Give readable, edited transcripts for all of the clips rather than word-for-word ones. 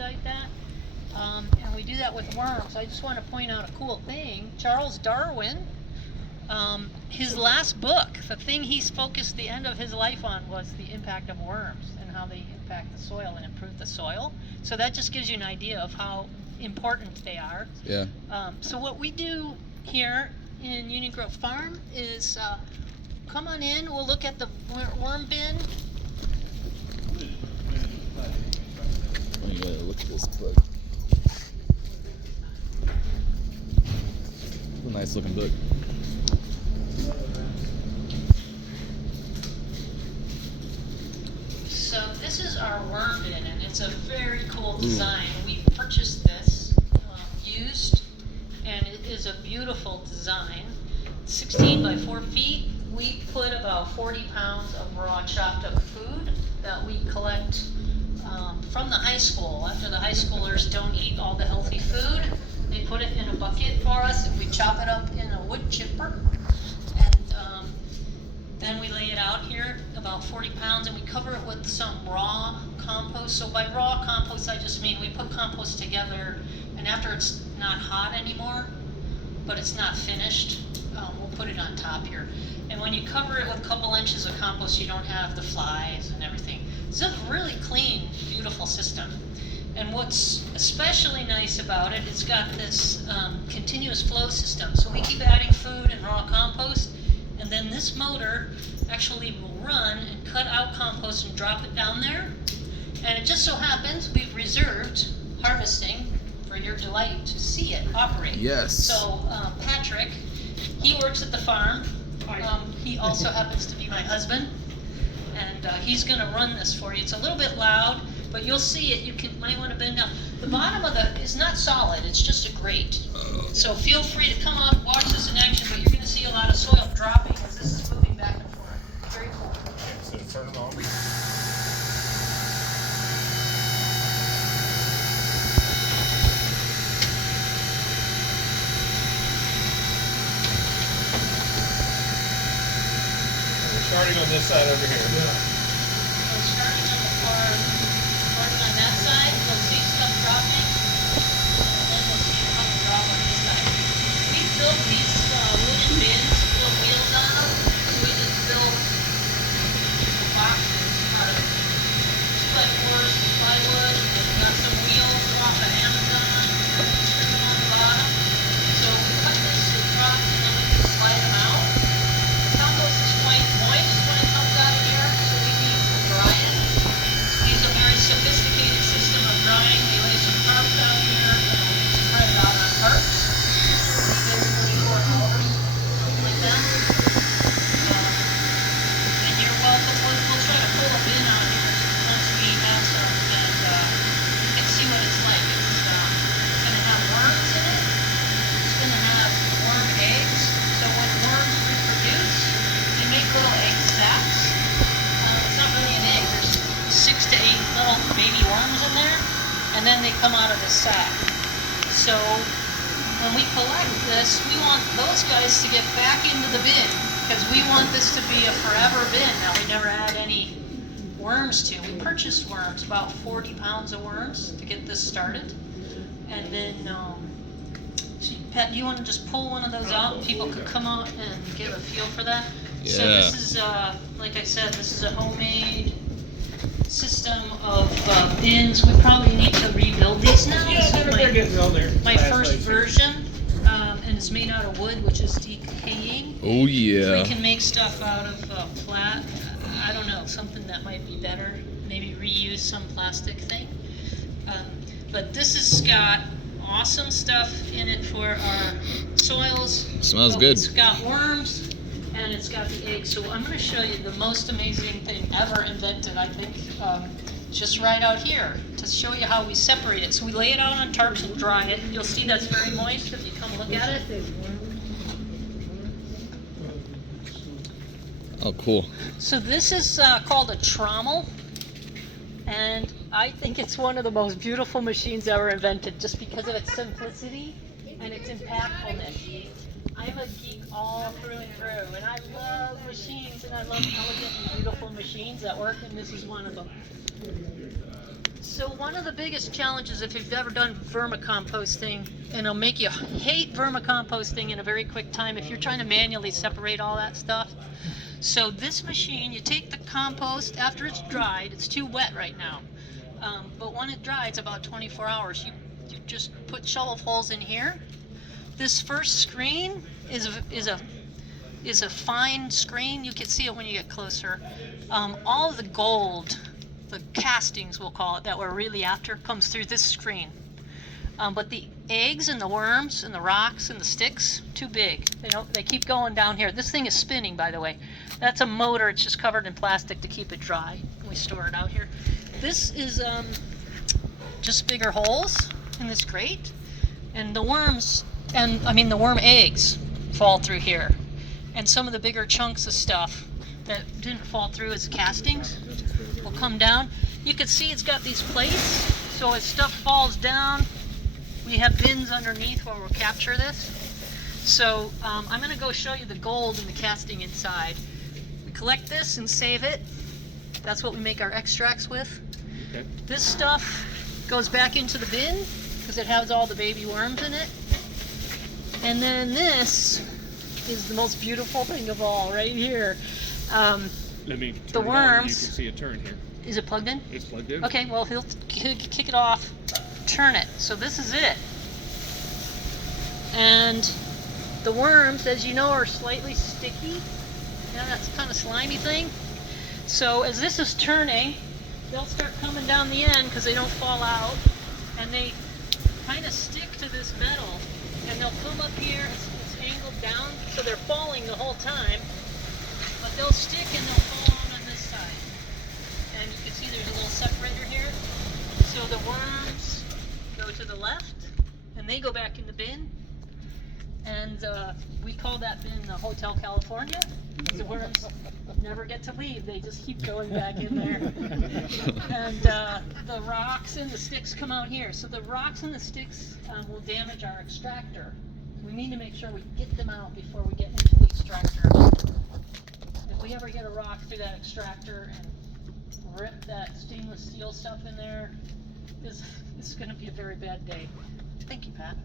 expedite that. And we do that with worms. I just want to point out a cool thing. Charles Darwin, his last book, the thing he's focused the end of his life on was the impact of worms and how they impact the soil and improve the soil. So that just gives you an idea of how important they are. Yeah. So what we do here in Union Grove Farm is come on in, we'll look at the worm bin. Yeah, look at this book. It's a nice looking book. So this is our worm bin, and it's a very cool design. We purchased this used, and it is a beautiful design. 16 by 4 feet. We put about 40 pounds of raw chopped up food that we collect from the high school. After the high schoolers don't eat all the healthy food, they put it in a bucket for us, and we chop it up in a wood chipper. And then we lay it out here, about 40 pounds, and we cover it with some raw compost. So by raw compost, I just mean we put compost together, and after it's not hot anymore, but it's not finished, we'll put it on top here. And when you cover it with a couple inches of compost, you don't have the flies and everything. It's a really clean, beautiful system. And what's especially nice about it, it's got this continuous flow system. So we keep adding food and raw compost, and then this motor actually will run and cut out compost and drop it down there. And it just so happens we've reserved harvesting for your delight to see it operate. Yes. So Patrick, he works at the farm. He also happens to be my husband, and he's going to run this for you. It's a little bit loud, but you'll see it. You might want to bend down. The bottom of the is not solid. It's just a grate. So feel free to come up, watch this in action, but you're going to see a lot of soil dropping as this is moving back and forth. Very cool. So turn it on. Starting on this side over here. So starting on the far, starting on that side, you'll see stuff dropping, and then we'll see it come drop on this side. We built these wooden bins, little wheels on them, so we just built boxes out of 2x4s, plywood, and we got some wheels off of Amazon, strip them on the bottom. So we cut this to drops, and then we can slide them out. Compost is quite moist when it comes out of here, so we need to dry it. We use a very sophisticated system of drying. We lay some tarps out here, and we spread it out on tarps. We give 24 hours, something like that. And you're welcome. We'll try to pull a bin out here once we have some, and you can see what it's like. It's going to have worms in it. It's going to have worm eggs. So when worms reproduce, they make little egg sacs. It's not really an egg. There's 6 to 8 little baby worms in there, and then they come out of the sac. So when we collect this, we want those guys to get back into the bin, because we want this to be a forever bin. Now, we never add any worms to. We purchased worms, about 40 pounds of worms to get this started. And then Pat, do you want to just pull one of those out and people could come out and get a feel for that? Yeah. So this is, like I said, this is a homemade system of bins. We probably need to rebuild these now. Yeah, they're getting on there. My first version, and it's made out of wood, which is decaying. Oh We yeah. can make stuff out of flat, I don't know, something that might be better. Maybe reuse some plastic thing. But this has got awesome stuff in it for our soils. Smells Oh, good. It's got worms, and it's got the eggs. So I'm going to show you the most amazing thing ever invented, I think, just right out here to show you how we separate it. So we lay it out on tarps and dry it. You'll see that's very moist if you come look at it. Oh, cool. So this is called a trommel, and I think it's one of the most beautiful machines ever invented just because of its simplicity and its impactfulness. I'm a geek all through and through, and I love machines, and I love elegant and beautiful machines that work, and this is one of them. So So one of the biggest challenges, if you've ever done vermicomposting, and it'll make you hate vermicomposting in a very quick time if you're trying to manually separate all that stuff. So this machine, you take the compost after it's dried. It's too wet right now, but when it dries, about 24 hours, you just put shovel holes in here. This first screen is a fine screen. You can see it when you get closer. All of the gold, the castings we'll call it, that we're really after, comes through this screen. But the eggs and the worms and the rocks and the sticks, too big. They keep going down here. This thing is spinning, by the way. That's a motor. It's just covered in plastic to keep it dry. We store it out here. This is just bigger holes in this grate, and the worms, the worm eggs fall through here, and some of the bigger chunks of stuff that didn't fall through as castings will come down. You can see it's got these plates, so as stuff falls down, we have bins underneath where we'll capture this. So I'm going to go show you the gold in the casting inside. We collect this and save it. That's what we make our extracts with. Okay. This stuff goes back into the bin because it has all the baby worms in it. And then this is the most beautiful thing of all, right here. Let me turn The it on. worms. You can see it turn here. Is it plugged in? It's plugged in. Okay, well, he'll kick it off, turn it. So this is it. And the worms, as you know, are slightly sticky. Yeah, that's kind of slimy thing. So as this is turning, they'll start coming down the end because they don't fall out. And they kind of stick to this metal. And they'll come up here, it's angled down, so they're falling the whole time. But they'll stick and they'll fall on this side. And you can see there's a little separator here. So the worms go to the left, and they go back in the bin. And we call that bin the Hotel California. The worms never get to leave; they just keep going back in there. And the rocks and the sticks come out here. So the rocks and the sticks will damage our extractor. We need to make sure we get them out before we get into the extractor. If we ever get a rock through that extractor and rip that stainless steel stuff in there, this is going to be a very bad day. Thank you, Pat.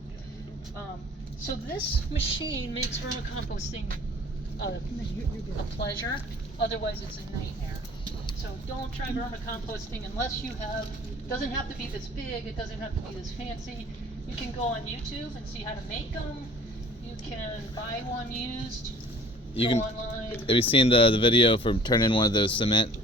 So this machine makes vermicomposting a pleasure. Otherwise, it's a nightmare. So don't try vermicomposting unless you have. It doesn't have to be this big. It doesn't have to be this fancy. You can go on YouTube and see how to make them. You can buy one used. You go can. online. Have you seen the video from turning one of those cement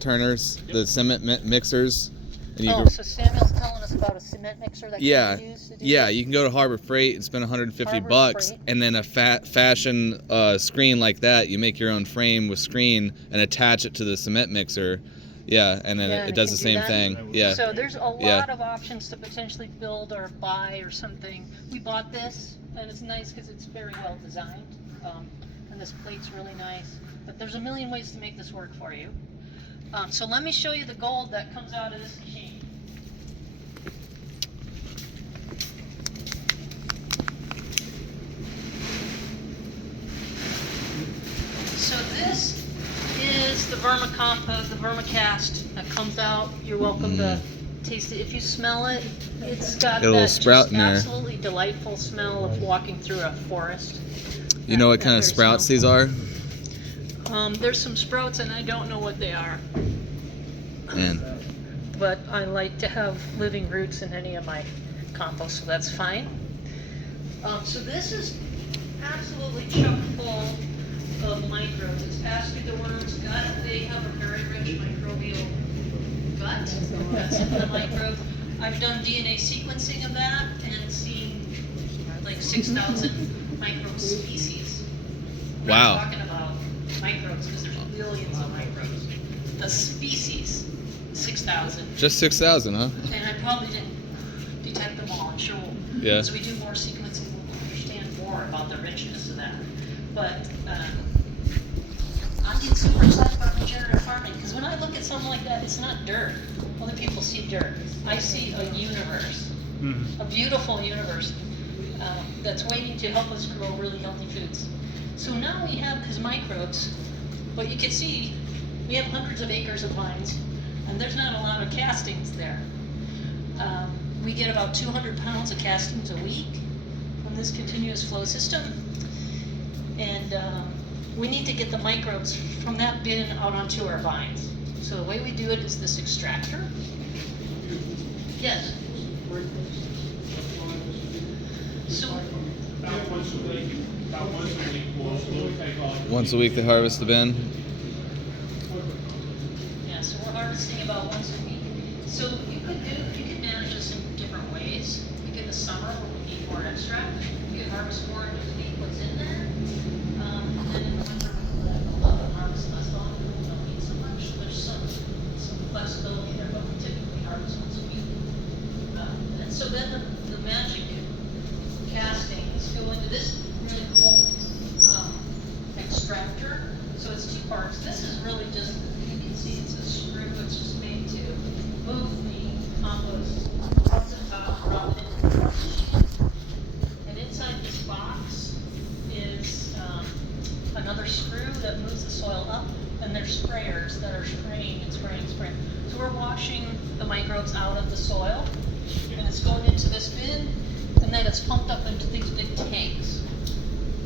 turners, the cement mixers? And you So Samuel's telling us about a cement mixer that yeah, can be used to do yeah. this? You can go to Harbor Freight and spend $150 Harbor bucks, Freight. and then a fashion screen like that. You make your own frame with screen and attach it to the cement mixer. Yeah, and then Yeah, it and does it the can do same that? thing. Yeah. So there's a lot Yeah. of options to potentially build or buy or something. We bought this, and it's nice because it's very well designed, and this plate's really nice. But there's a million ways to make this work for you. So let me show you the gold that comes out of this machine. So this is the vermicompost, the vermicast that comes out. You're welcome to taste it. If you smell it, it's got Got a little that sprout just in there. absolutely delightful smell of walking through a forest. You know what That kind of very sprouts smell. these are? There's some sprouts and I don't know what they are, Man, but I like to have living roots in any of my compost, so that's fine. So this is absolutely chock full of microbes. It's passed through the worm's gut. They have a very rich microbial gut. That's in the microbe. I've done DNA sequencing of that and seen like 6,000 microbe species. We're Wow. not talking about microbes because there's billions of microbes. The species, 6,000. just 6,000, huh? And I probably didn't detect them all. I'm sure Yeah. as we do more sequencing, we'll understand more about the richness of that. But I get super excited about regenerative farming because when I look at something like that, it's not dirt. Other people see dirt. I see a universe, a beautiful universe that's waiting to help us grow really healthy foods. So now we have these microbes, but you can see we have hundreds of acres of vines, and there's not a lot of castings there. we get about 200 pounds of castings a week from this continuous flow system. And we need to get the microbes from that bin out onto our vines. So the way we do it is this extractor. Yes. So About once a week, we'll take off. Once a week they harvest the bin. yeah, so we're harvesting about once a week. So you could manage this in different ways. Like in the summer when we need more extract, you could harvest more and deplete what's in there. And then in the winter we let it go up and harvest less volume. We don't need so much. There's some flexibility there, but we typically harvest once a week. And so then the magic castings go into this really cool extractor. So it's two parts. This is really just, you can see it's a screw. It's just made to move the compost up to the top, drop it into the machine. And inside this box is another screw that moves the soil up, and there's sprayers that are spraying and spraying and spraying. So we're washing the microbes out of the soil, and it's going into this bin, and then it's pumped up into these big tanks.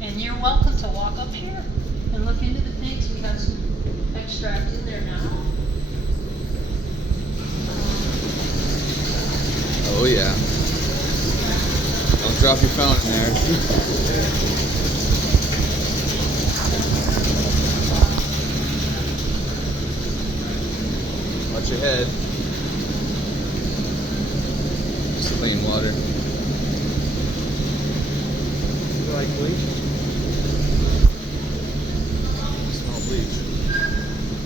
And you're welcome to walk up here and look into the tanks. We have some extract in there now. Oh yeah. Don't drop your phone in there. Watch your head. Just clean water. Like bleach? Smell bleach.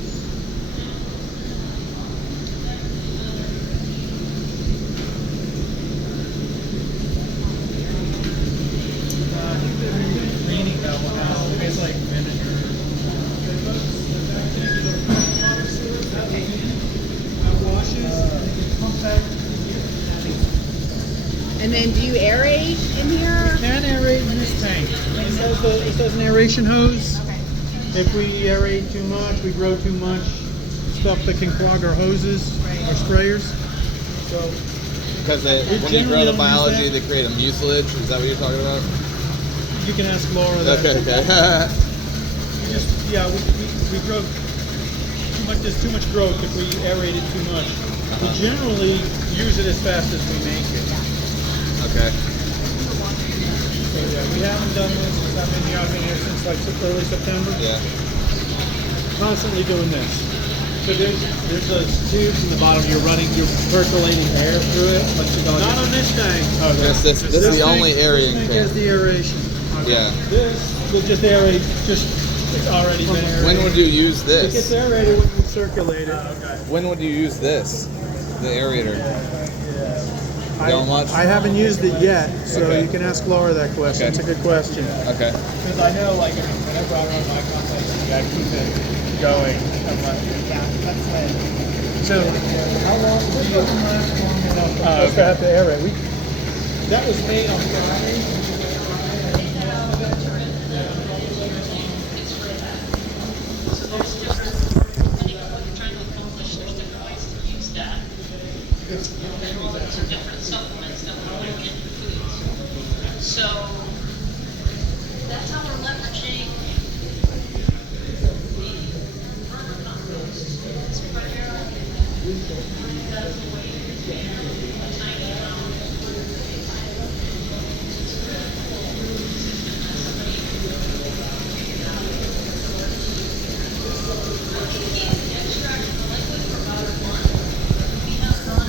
I think they're cleaning that one out. It's like vinegar. And then do you aerate in here? Can aerate in this tank. It says an aeration hose. If we aerate too much, we grow too much stuff that can clog our hoses or sprayers. So Because when you generally grow the don't use biology, that. they create a mucilage. Is that what you're talking about? you can ask Laura that. Okay, okay. We just, we grow too much. There's too much growth if we aerate it too much. We generally use it as fast as we make it. Okay. So yeah, we haven't done this. I've been here since like early September. Yeah. Constantly doing this. So there's those tubes in the bottom. You're percolating air through it. Not on this tank. Oh, This is the only aerating tank tank. has the aeration. Yeah. This will just aerate. It's already been aerated. When would you use It gets this? aerated when you circulate it. When would you use this? The aerator. Don't much? I haven't used it yet, so Okay. you can ask Laura that question. Okay. It's a good question. Okay. Because I know, like, whenever I run my compost, you gotta keep it going. I'm like, yeah, that's it. So, how long do you last long enough to have to aerate? That was made on Friday. So there's different, depending on what you're trying to accomplish, there's different ways to use that. Minerals or different supplements that we're putting in foods. So that's how we're leveraging the vermicompost. It's primarily that's a way